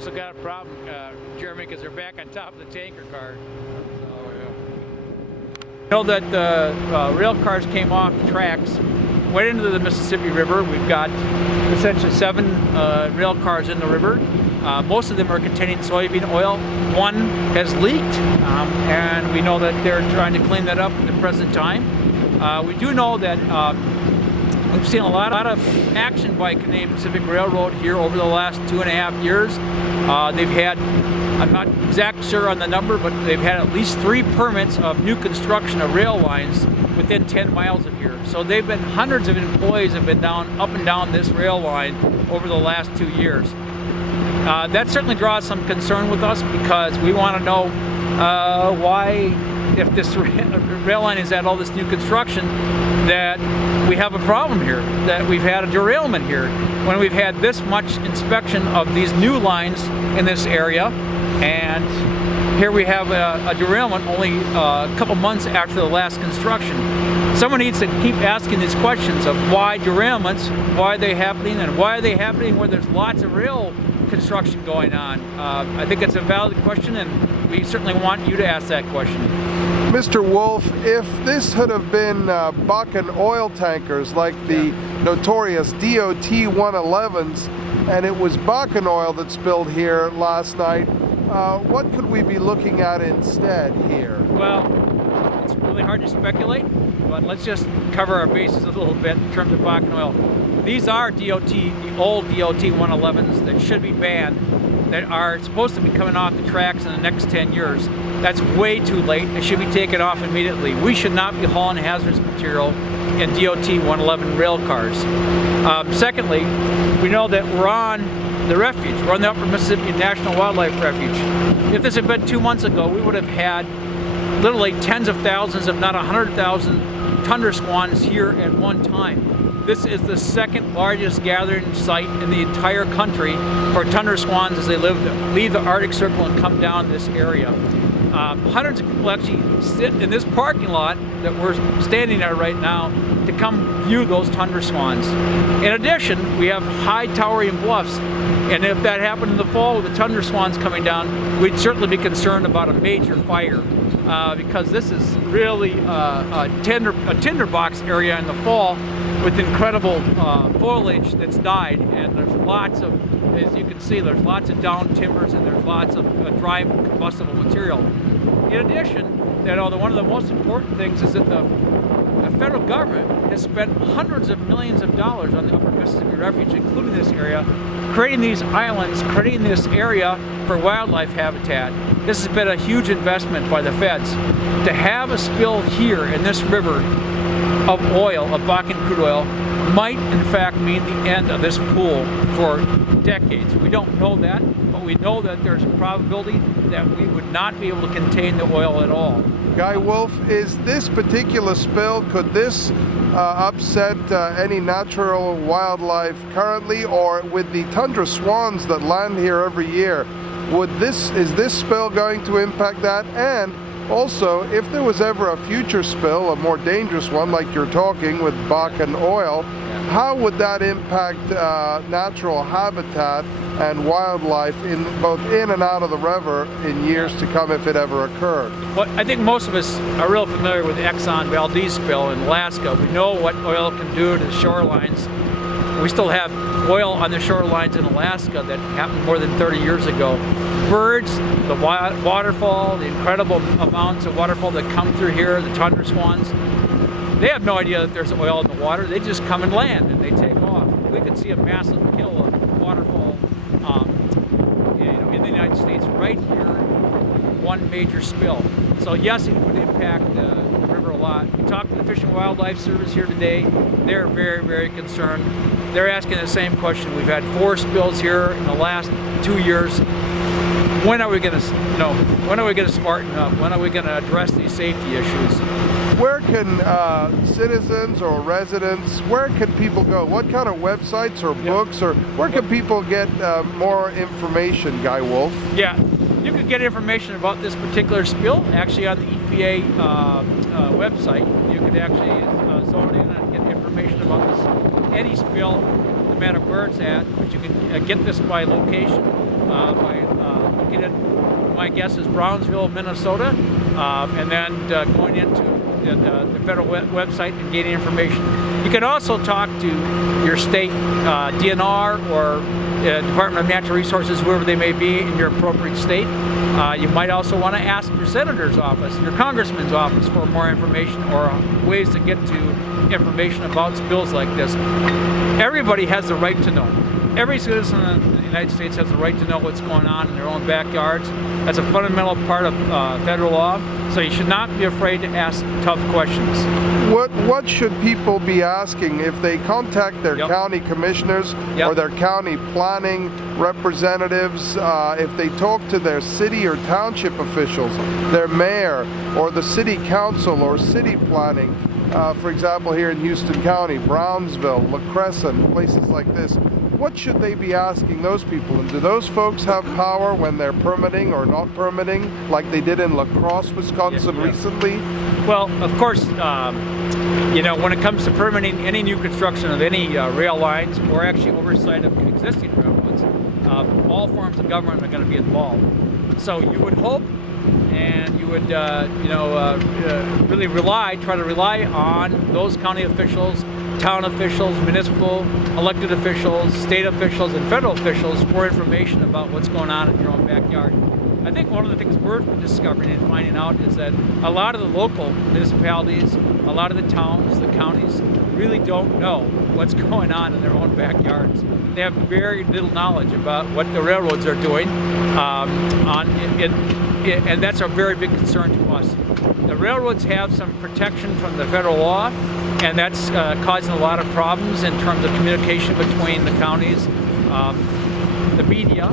also got a problem, Jeremy, because they're back on top of the tanker car. Oh, yeah. You know that the rail cars came off the tracks, went into the Mississippi River. We've got essentially 7 rail cars in the river. Most of them are containing soybean oil. One has leaked, and we know that they're trying to clean that up at the present time. We do know that we've seen a lot of action by Canadian Pacific Railroad here over the last 2.5 years. They've had, I'm not exactly sure on the number, but they've had at least 3 permits of new construction of rail lines within 10 miles of here. So they've been, hundreds of employees have been up and down this rail line over the last 2 years. That certainly draws some concern with us, because we want to know why, if this rail line is at all this new construction, that we have a problem here, that we've had a derailment here, when we've had this much inspection of these new lines in this area, and here we have a derailment only a couple months after the last construction. Someone needs to keep asking these questions of why derailments, why are they happening, and why are they happening where there's lots of rail construction going on. I think it's a valid question, and we certainly want you to ask that question. Mr. Wolf, if this had have been Bakken oil tankers like the notorious DOT 111s, and it was Bakken oil that spilled here last night, what could we be looking at instead here? Well, it's really hard to speculate, but let's just cover our bases a little bit in terms of Bakken oil. These are DOT, the old DOT 111s that should be banned, that are supposed to be coming off the tracks in the next 10 years. That's way too late. It should be taken off immediately. We should not be hauling hazardous material in DOT 111 rail cars. Secondly, we know that we're on the Refuge. We're on the Upper Mississippi National Wildlife Refuge. If this had been 2 months ago, we would have had literally tens of thousands, if not 100,000 tundra swans here at one time. This is the 2nd largest gathering site in the entire country for tundra swans as they leave the Arctic Circle and come down this area. Hundreds of people actually sit in this parking lot that we're standing there right now to come view those tundra swans. In addition, we have high towering bluffs, and if that happened in the fall with the tundra swans coming down, we'd certainly be concerned about a major fire, because this is really a tinderbox area in the fall with incredible foliage that's died, and there's lots of, as you can see, there's lots of down timbers, and there's lots of dry combustible material. In addition, one of the most important things is that the federal government has spent hundreds of millions of dollars on the Upper Mississippi Refuge, including this area, creating these islands, creating this area for wildlife habitat. This has been a huge investment by the feds. To have a spill here in this river of oil, of Bakken crude oil, might in fact mean the end of this pool for decades. We don't know that, but we know that there's a probability that we would not be able to contain the oil at all. Guy Wolf, is this particular spill, could this upset any natural wildlife currently, or with the tundra swans that land here every year, is this spill going to impact that? And also, if there was ever a future spill, a more dangerous one like you're talking with Bakken oil, how would that impact natural habitat and wildlife both in and out of the river in years to come if it ever occurred? Well, I think most of us are real familiar with the Exxon Valdez spill in Alaska. We know what oil can do to the shorelines. We still have oil on the shorelines in Alaska that happened more than 30 years ago. Birds, the waterfall, the incredible amounts of waterfall that come through here, the tundra swans, they have no idea that there's oil in the water. They just come and land and they take off. We could see a massive kill of waterfall in the United States right here from one major spill. So yes, it would impact the river a lot. We talked to the Fish and Wildlife Service here today. They're very, very concerned. They're asking the same question. We've had 4 spills here in the last 2 years. When are we going to, when are we going to smarten up? When are we going to address these safety issues? Where can citizens or residents, where can people go? What kind of websites or books, or where can people get more information, Guy Wolf? Yeah, you can get information about this particular spill actually on the EPA website. You could actually zone in and get information about this, any spill matter where it's at, but you can get this by location, by looking at, my guess is Brownsville, Minnesota, and then going into the federal website and getting information. You can also talk to your state DNR or Department of Natural Resources, whoever they may be in your appropriate state. You might also want to ask your senator's office, your congressman's office for more information or ways to get to information about spills like this. Everybody has the right to know. Every citizen in the United States has the right to know what's going on in their own backyards. That's a fundamental part of federal law, so you should not be afraid to ask tough questions. What should people be asking if they contact their county commissioners or their county planning representatives, if they talk to their city or township officials, their mayor or the city council or city planning, for example here in Houston County, Brownsville, La Crescent, places like this? What should they be asking those people? And do those folks have power when they're permitting or not permitting, like they did in La Crosse, Wisconsin recently? Well, of course, you know, when it comes to permitting any new construction of any rail lines or actually oversight of existing railroads, all forms of government are going to be involved. So you would hope, and you would, really try to rely on those county officials, town officials, municipal elected officials, state officials, and federal officials for information about what's going on in your own backyard. I think one of the things we're discovering and finding out is that a lot of the local municipalities, a lot of the towns, the counties, really don't know what's going on in their own backyards. They have very little knowledge about what the railroads are doing, and that's a very big concern to us. The railroads have some protection from the federal law, and that's causing a lot of problems in terms of communication between the counties, the media,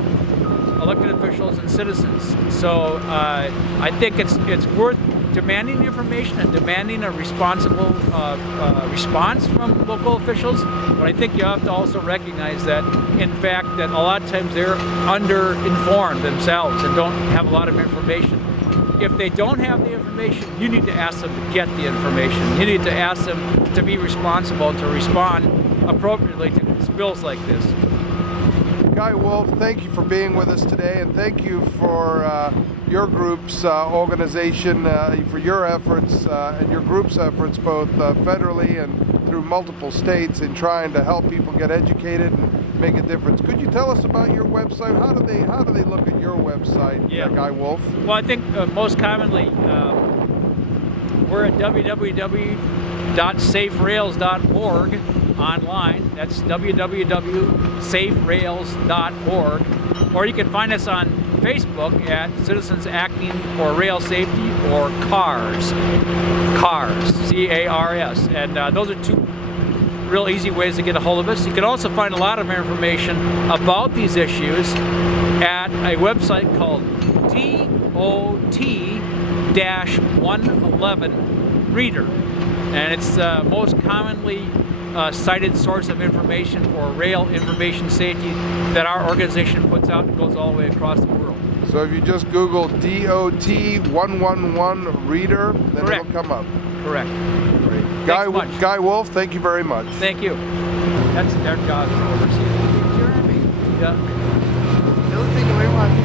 elected officials, and citizens. So I think it's worth demanding information and demanding a responsible response from local officials. But I think you have to also recognize that, in fact, that a lot of times they're under-informed themselves and don't have a lot of information. If they don't have the information, you need to ask them to get the information. You need to ask them to be responsible, to respond appropriately to spills like this. Guy Wolf, thank you for being with us today, and thank you for your group's organization, for your efforts and your group's efforts, both federally and through multiple states, in trying to help people get educated and make a difference. Could you tell us about your website? How do they look at your website, Guy Wolf? Well, I think most commonly we're at www.saferails.org online. That's www.saferails.org. Or you can find us on Facebook at Citizens Acting for Rail Safety, or C.A.R.S. C.A.R.S. C.A.R.S. And those are two real easy ways to get a hold of us. You can also find a lot of information about these issues at a website called DOT-111 Reader. And it's the most commonly cited source of information for rail information safety that our organization puts out and goes all the way across the world. So if you just Google DOT-111 Reader, then it'll come up. Correct. Great. Guy Wolf, thank you very much. Thank you. That's their job to oversee it. Jeremy, Yeah. the other thing you may want to